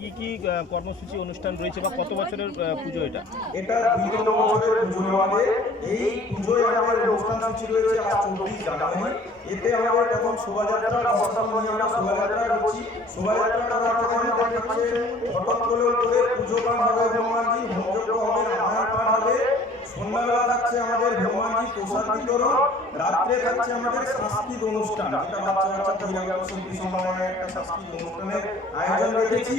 কি কি কর্মসূচি, অনুষ্ঠান রয়েছে বা কত বছরের পুজো এটা? এটা দ্বিতীয় বছরের পুজো আমাদের। এই পুজোয় আমাদের অনুষ্ঠান সূচি রয়েছে আজ চব্বিশ জানুয়ারি। এতে আমাদের প্রথম শোভাযাত্রা নিয়ে আমরা শোভাযাত্রা করছি। শোভাযাত্রা করার পরে আমাদের হচ্ছে ঘটকগুলো করে পুজো পাঠ হবে, হনুমানজি, হোমযজ্ঞ হবে, রামায়ণ পাঠ হবে। সন্ধ্যাবেলা থাকছে আমাদের রাত্রে থাকছে আমাদের সাংস্কৃতিক অনুষ্ঠান, যেটা আয়োজন রেখেছি।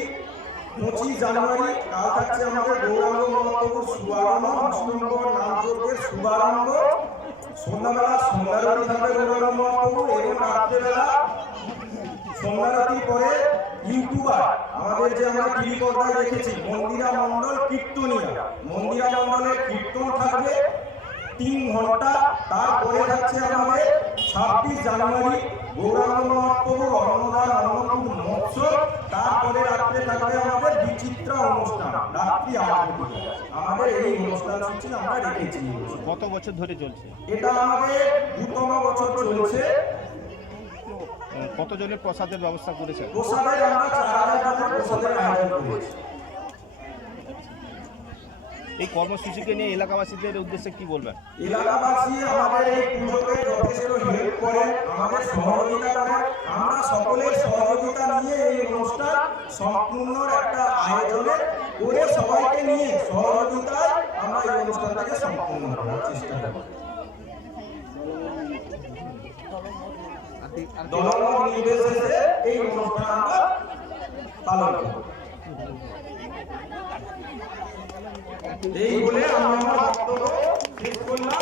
পঁচিশ জানুয়ারি, কাল থাকছে আমাদের গৌরাঙ্গ মহাপ্রভুর শুভারম্ভ মহাপ্রভু এবং রাত্রেবেলা সন্ধ্যারতির পরে ইউটিউবার, আমাদের যে আমরা টিভি পর্দায় দেখেছি, মন্দিরা মণ্ডল কীর্তনিয়া। মন্দিরা মণ্ডলের কীর্তন থাকবে। তিন ঘণ্টা তারপরে থাকছে আমাদের ছাব্বিশ জানুয়ারি গৌরাঙ্গ মহাপ্রভু অন্নদান অন্নকূট মহোৎসব তারপরে রাত্রে থাকবে আমাদের বিচিত্রা অনুষ্ঠান রাত্রি আরতি আমাদের এই অনুষ্ঠান সূচি আমরা রেখেছি কত বছর ধরে চলছে? এটা আমাদের দুতম বছর চলছে। কতজনের প্রসাদের ব্যবস্থা করেছে প্রসাদের আমরা চার হাজার প্রসাদের আয়োজন করেছি। এই কর্মসূচিকে নিয়ে এলাকাবাসীদের উদ্দেশ্যে কি বলবেন? এলাকাবাসী আমাদের এই পুজোকে যথেষ্ট হেল্প করেন, আমাদের সহযোগিতা করেন। আমরা সকলের সহযোগিতা নিয়ে এই অনুষ্ঠান সম্পূর্ণ একটা আয়োজনে করে সবাইকে নিয়ে সহযোগিতায় আমরা এই অনুষ্ঠানটাকে সম্পূর্ণ করার চেষ্টা করি দলমত নির্বিশেষে এই অনুষ্ঠান আমরা পালন করি এই বলে আমি আমার বক্তব্য শেষ করলাম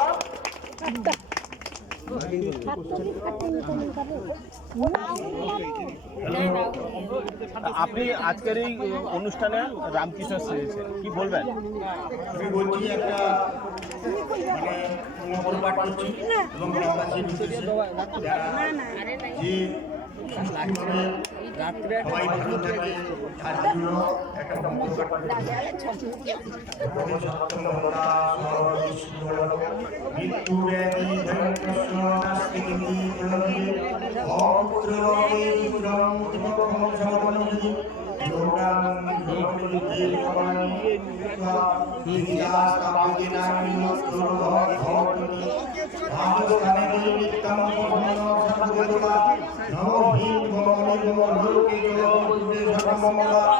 আপনি আজকের এই আহ, অনুষ্ঠানে রামকৃষ্ণ সেজেছেন কি বলবেন আমি বলছি একটা মানে মঙ্গল পাঠ করছি এবং গ্রামবাসীর উদ্দেশ্যে। যারা যে সুস্থভাবে সবাই ভালো থাকে তার জন্য একটা মঙ্গল পাঠ